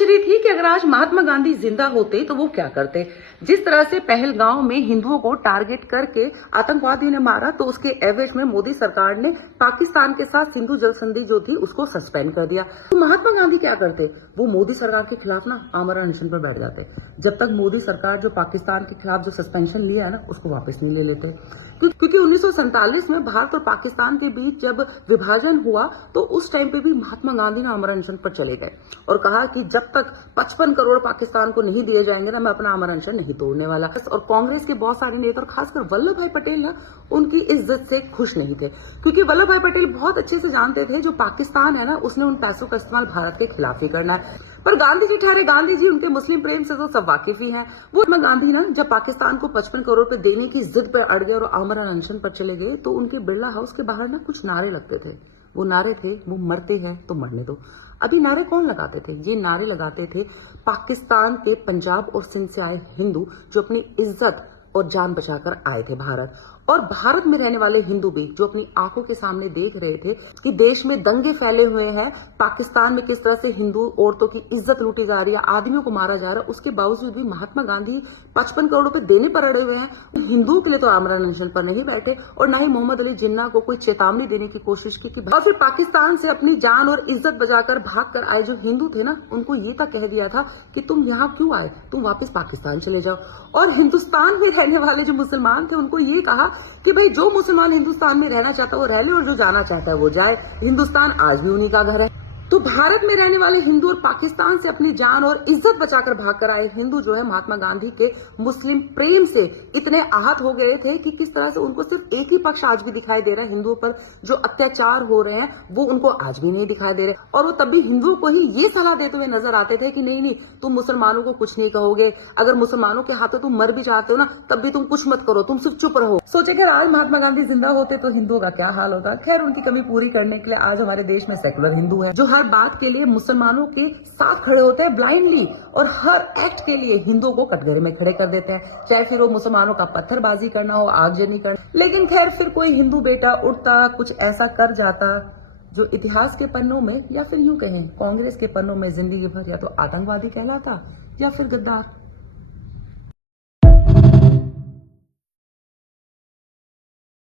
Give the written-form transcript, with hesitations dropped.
सोच रही थी कि अगर आज महात्मा गांधी जिंदा होते तो वो क्या करते। जिस तरह से पहलगांव में हिंदुओं को टारगेट करके आतंकवादी ने मारा, तो उसके एवज में मोदी सरकार ने पाकिस्तान के साथ सिंधु जल संधि जो थी उसको सस्पेंड कर दिया। तो महात्मा गांधी क्या करते, वो मोदी सरकार के खिलाफ ना आमरण अनशन पर बैठ जाते जब तक मोदी सरकार जो पाकिस्तान के खिलाफ जो सस्पेंशन लिया है ना उसको वापस नहीं ले लेते। क्योंकि 1947 में भारत और पाकिस्तान के बीच जब विभाजन हुआ तो उस टाइम पे भी महात्मा गांधी ना आमरण अनशन पर चले गए और कहा कि जब तक 55 करोड़ पाकिस्तान को नहीं दिए जाएंगे ना, मैं अपना आमरण अनशन नहीं तोड़ने वाला। और कांग्रेस के बहुत सारे नेता और खासकर वल्लभ भाई पटेल ना उनकी इज्जत से खुश नहीं थे, क्योंकि वल्लभ भाई पटेल बहुत अच्छे से जानते थे जो पाकिस्तान है ना उसने उन पैसों का इस्तेमाल भारत के खिलाफ ही करना है। पर गांधी जी ठहरे गांधी जी, उनके मुस्लिम प्रेम से तो सब वाकिफ ही हैं। वो गांधी ना जब पाकिस्तान को 55 करोड़ रुपए देने की जिद पर अड़ गए और आमरण अनशन पर चले गए तो उनके बिरला हाउस के बाहर ना कुछ नारे लगते थे। वो नारे थे, वो मरते हैं तो मरने दो। अभी नारे कौन लगाते थे? ये नारे लगाते थे पाकिस्तान के पंजाब और सिंध से आए हिंदू जो अपनी इज्जत और जान बचाकर आए थे भारत। और भारत में रहने वाले हिंदू भी जो अपनी आंखों के सामने देख रहे थे कि देश में दंगे फैले हुए हैं, पाकिस्तान में किस तरह से हिंदू औरतों की इज्जत लूटी जा रही है, आदमियों को मारा जा रहा है, उसके बावजूद भी महात्मा गांधी 55 करोड़ रुपए देने पर अड़े हुए हैं। हिंदुओं के लिए तो आमरण अनशन पर नहीं बैठे और न ही मोहम्मद अली जिन्ना को कोई चेतावनी देने की कोशिश की और फिर पाकिस्तान से अपनी जान और इज्जत बचाकर भाग कर आए जो हिंदू थे ना उनको ये तक कह दिया था कि तुम यहाँ क्यों आए, तुम वापिस पाकिस्तान चले जाओ। और हिंदुस्तान में रहने वाले जो मुसलमान थे उनको ये कहा कि भाई जो मुसलमान हिंदुस्तान में रहना चाहता है वो रह ले और जो जाना चाहता है वो जाए, हिंदुस्तान आज भी उन्हीं का घर है। तो भारत में रहने वाले हिंदू और पाकिस्तान से अपनी जान और इज्जत बचाकर भागकर आए हिंदू जो है महात्मा गांधी के मुस्लिम प्रेम से इतने आहत हो गए थे कि किस तरह से उनको सिर्फ एक ही पक्ष आज भी दिखाई दे रहा है, हिंदुओं पर जो अत्याचार हो रहे हैं वो उनको आज भी नहीं दिखाई दे रहे। और वो तब भी हिंदुओं को ही ये सलाह देते हुए नजर आते थे कि नहीं तुम मुसलमानों को कुछ नहीं कहोगे, अगर मुसलमानों के हाथों तुम मर भी चाहते हो ना तब भी तुम कुछ मत करो, तुम सिर्फ चुप रहो। सोचे खैर आज महात्मा गांधी जिंदा होते तो हिंदुओं का क्या हाल होता। खैर उनकी कमी पूरी करने के लिए आज हमारे देश में सेकुलर हिंदू है जो हर बात के लिए मुसलमानों के साथ खड़े होते हैं ब्लाइंडली और हर एक्ट के लिए हिंदुओं को कटघरे में खड़े कर देते हैं, चाहे फिर वो मुसलमानों का पत्थरबाजी करना हो, आगजनी करना। लेकिन खैर फिर कोई हिंदू बेटा उठता कुछ ऐसा कर जाता जो इतिहास के पन्नों में या फिर यूं कहें कांग्रेस के पन्नों में जिंदगी भर या तो आतंकवादी कहलाता या फिर गद्दार।